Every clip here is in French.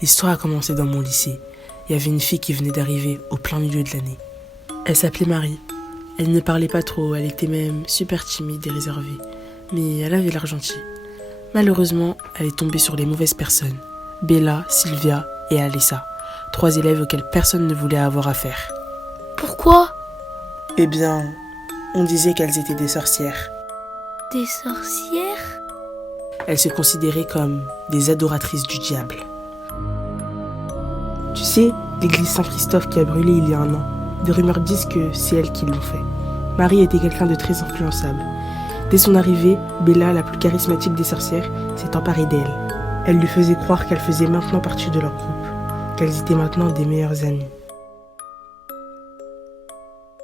L'histoire a commencé dans mon lycée. Il y avait une fille qui venait d'arriver au plein milieu de l'année. Elle s'appelait Marie. Elle ne parlait pas trop, elle était même super timide et réservée. Mais elle avait l'air gentille. Malheureusement, elle est tombée sur les mauvaises personnes. Bella, Sylvia et Alessa. 3 élèves auxquels personne ne voulait avoir affaire. Pourquoi? Eh bien, on disait qu'elles étaient des sorcières. Des sorcières? Elles se considéraient comme des adoratrices du diable. Tu sais, l'église Saint-Christophe qui a brûlé il y a un an, des rumeurs disent que c'est elles qui l'ont fait. Marie était quelqu'un de très influençable. Dès son arrivée, Bella, la plus charismatique des sorcières, s'est emparée d'elle. Elle lui faisait croire qu'elle faisait maintenant partie de leur groupe, qu'elles étaient maintenant des meilleures amies.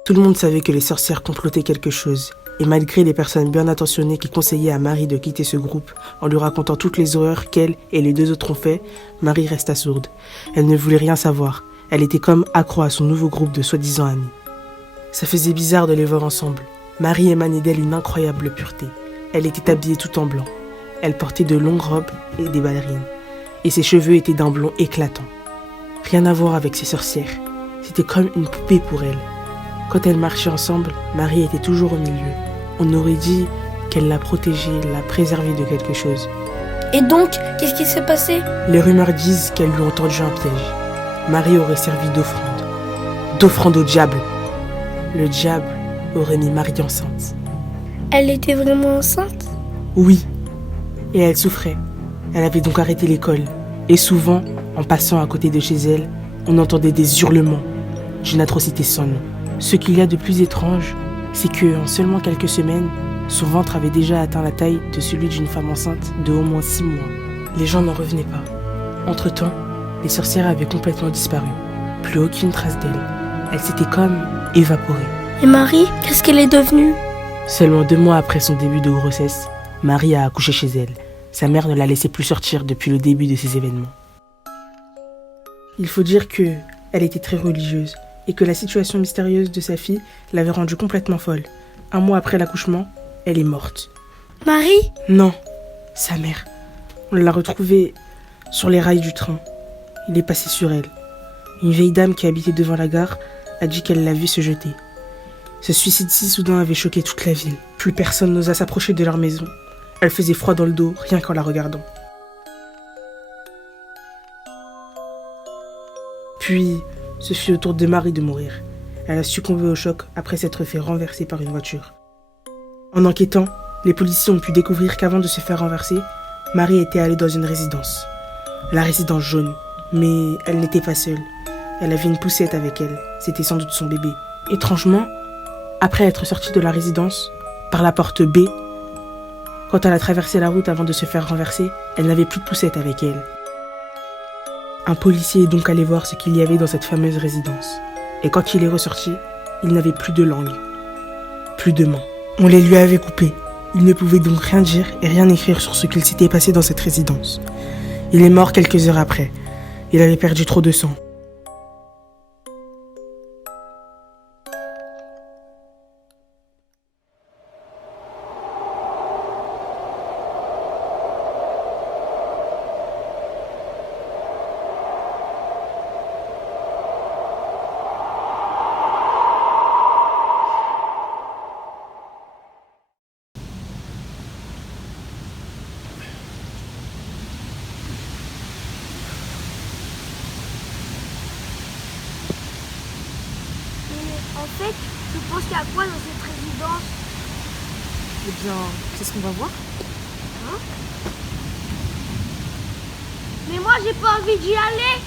Tout le monde savait que les sorcières complotaient quelque chose, et malgré les personnes bien intentionnées qui conseillaient à Marie de quitter ce groupe en lui racontant toutes les horreurs qu'elle et les 2 autres ont fait, Marie resta sourde. Elle ne voulait rien savoir. Elle était comme accro à son nouveau groupe de soi-disant amis. Ça faisait bizarre de les voir ensemble. Marie émanait d'elle une incroyable pureté. Elle était habillée tout en blanc. Elle portait de longues robes et des ballerines. Et ses cheveux étaient d'un blond éclatant. Rien à voir avec ces sorcières. C'était comme une poupée pour elle. Quand elles marchaient ensemble, Marie était toujours au milieu. On aurait dit qu'elle la protégeait, la préservait de quelque chose. Et donc, qu'est-ce qui s'est passé? Les rumeurs disent qu'elle lui ont tendu un piège. Marie aurait servi d'offrande. D'offrande au diable. Le diable aurait mis Marie enceinte. Elle était vraiment enceinte? Oui. Et elle souffrait. Elle avait donc arrêté l'école. Et souvent, en passant à côté de chez elle, on entendait des hurlements d'une atrocité sans nom. Ce qu'il y a de plus étrange, c'est qu'en seulement quelques semaines, son ventre avait déjà atteint la taille de celui d'une femme enceinte de au moins 6 mois. Les gens n'en revenaient pas. Entre-temps, les sorcières avaient complètement disparu. Plus aucune trace d'elles. Elles s'étaient comme évaporées. Et Marie, qu'est-ce qu'elle est devenue? Seulement 2 mois après son début de grossesse, Marie a accouché chez elle. Sa mère ne la laissait plus sortir depuis le début de ces événements. Il faut dire qu'elle était très religieuse et que la situation mystérieuse de sa fille l'avait rendue complètement folle. 1 mois après l'accouchement, elle est morte. Marie? Non, sa mère. On l'a retrouvée sur les rails du train. Il est passé sur elle. Une vieille dame qui habitait devant la gare a dit qu'elle l'a vue se jeter. Ce suicide si soudain avait choqué toute la ville. Plus personne n'osa s'approcher de leur maison. Elle faisait froid dans le dos, rien qu'en la regardant. Puis, ce fut au tour de Marie de mourir. Elle a succombé au choc après s'être fait renverser par une voiture. En enquêtant, les policiers ont pu découvrir qu'avant de se faire renverser, Marie était allée dans une résidence. La résidence jaune. Mais elle n'était pas seule. Elle avait une poussette avec elle. C'était sans doute son bébé. Étrangement, après être sortie de la résidence, par la porte B, quand elle a traversé la route avant de se faire renverser, elle n'avait plus de poussette avec elle. Un policier est donc allé voir ce qu'il y avait dans cette fameuse résidence. Et quand il est ressorti, il n'avait plus de langue, plus de mains. On les lui avait coupées. Il ne pouvait donc rien dire et rien écrire sur ce qu'il s'était passé dans cette résidence. Il est mort quelques heures après. Il avait perdu trop de sang. En fait, tu penses qu'il y a quoi dans cette résidence? Eh bien, c'est ce qu'on va voir. Hein? Mais moi, j'ai pas envie d'y aller.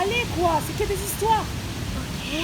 Allez quoi, c'est que des histoires. Ok.